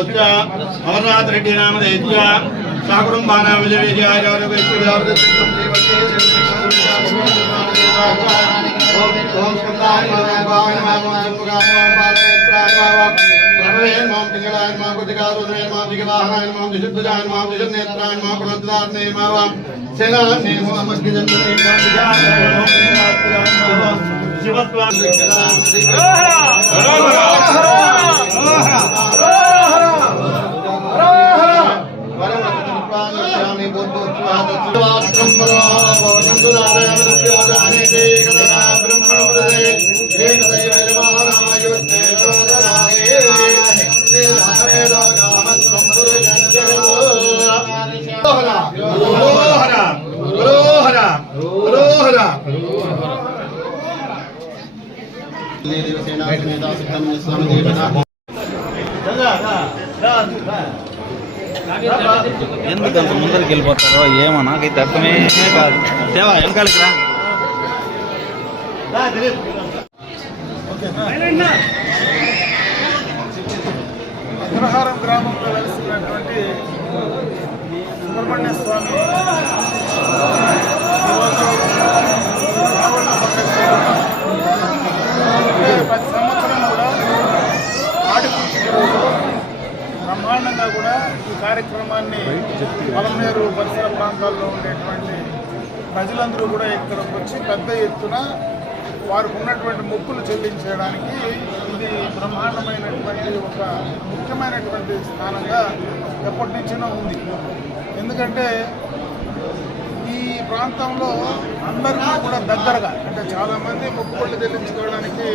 अमरनाथ रेड्डी नाम देत्या साकुटुंबानां विजयविजयाय ओम स्कंदाय नमः मां पिंगलाय मां कुटिकारुद्राय मां दिगवाहनाय मां दिशुद्धाय मां दिशनेत्राय मां प्रणतदारने मां सेनाने मां मस्किजन्ने मां विजयाय शिवत्वां ఎందుకంత ముందరికి వెళ్ళిపోతారో ఏమో నాకైతే అర్థమే కాదు. దేవా వెనకాలకి రా. అగ్రహారం గ్రామంలో వెలిసినటువంటి సుబ్రహ్మణ్య స్వామి ప్రతి సంవత్సరం కూడా బ్రహ్మాండంగా కూడా ఈ కార్యక్రమాన్ని పలమనేరు పరిసర ప్రాంతాల్లో ఉండేటువంటి ప్రజలందరూ కూడా ఇక్కడికి వచ్చి పెద్ద ఎత్తున వారికి ఉన్నటువంటి మొక్కులు చెల్లించడానికి ఇది బ్రహ్మాండమైనటువంటి ఒక ముఖ్యమైనటువంటి స్థానంగా ఎప్పటి నుంచినో ఉంది. ఎందుకంటే ఈ ప్రాంతంలో అందరికీ కూడా దగ్గరగా అంటే చాలామంది మొక్కులు చెల్లించుకోవడానికి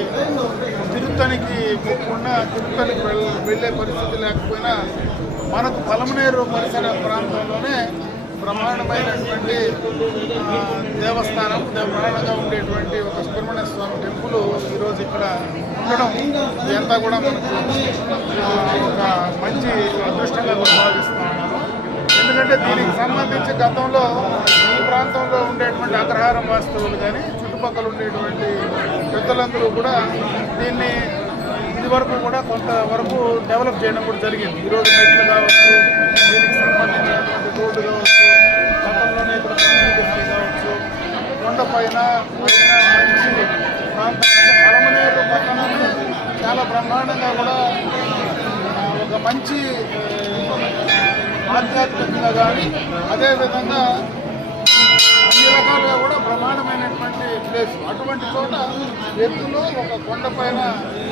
తిరుత్తనికి మొక్కున్న తిరుత్తనికి వెళ్ళే పరిస్థితి లేకపోయినా మనకు పలమనేరు పరిసర ప్రాంతంలోనే బ్రహ్మాండమైనటువంటి దేవస్థానం బ్రహ్మాండంగా ఉండేటువంటి ఒక సుబ్రహ్మణ్య స్వామి టెంపుల్ ఈరోజు ఇక్కడ ఉండడం ఇదంతా కూడా మనకు ఒక మంచి అదృష్టంగా భావిస్తున్నాను. ఎందుకంటే దీనికి సంబంధించి గతంలో ఈ ప్రాంతంలో ఉండేటువంటి అగ్రహారం వాస్తవులు కానీ చుట్టుపక్కల ఉండేటువంటి పెద్దలందరూ కూడా దీన్ని ఇదివరకు కూడా కొంతవరకు డెవలప్ చేయడం కూడా జరిగింది. ఈరోజు మెట్లు కావచ్చు, దీనికి సంబంధించినటువంటి రోడ్డు కావచ్చు, గతంలోనే ఇక్కడ కమ్యూనిటీ కావచ్చు, కొండపైన మంచి ప్రాంతం పలమనేరు పట్టణాన్ని చాలా బ్రహ్మాండంగా కూడా ఒక మంచి ఆధ్యాత్మికంగా కానీ అదేవిధంగా అన్ని రకాలుగా కూడా బ్రహ్మాండమైనటువంటి ప్లేస్. అటువంటి చోట ఎత్తులో ఒక కొండపైన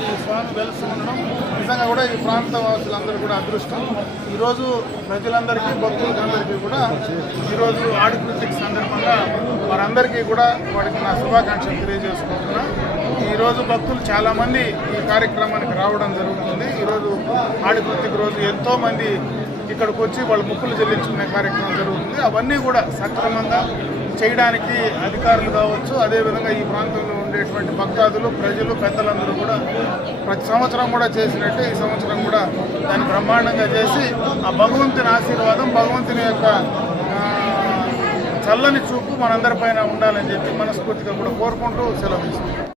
ఈ స్వామి వెలిసి ఉండడం నిజంగా కూడా ఈ ప్రాంత వాసులందరూ కూడా అదృష్టం. ఈరోజు ప్రజలందరికీ భక్తులందరికీ కూడా ఈరోజు ఆడికృతికి సందర్భంగా వారందరికీ కూడా వారికి నా శుభాకాంక్షలు తెలియజేసుకుంటున్నా. ఈరోజు భక్తులు చాలామంది ఈ కార్యక్రమానికి రావడం జరుగుతుంది. ఈరోజు ఆడికృతికి రోజు ఎంతోమంది ఇక్కడికి వచ్చి వాళ్ళు మొక్కులు చెల్లించుకునే కార్యక్రమం జరుగుతుంది. అవన్నీ కూడా సక్రమంగా చేయడానికి అధికారులు కావచ్చు, అదేవిధంగా ఈ ప్రాంతంలో ఉండేటువంటి భక్తాదులు ప్రజలు పెద్దలందరూ కూడా ప్రతి సంవత్సరం కూడా చేసినట్టే ఈ సంవత్సరం కూడా దాన్ని బ్రహ్మాండంగా చేసి ఆ భగవంతుని ఆశీర్వాదం భగవంతుని యొక్క చల్లని చూపు మనందరిపైన ఉండాలని చెప్పి మనస్ఫూర్తిగా కూడా కోరుకుంటూ సెలవు తీసుకుంటాం.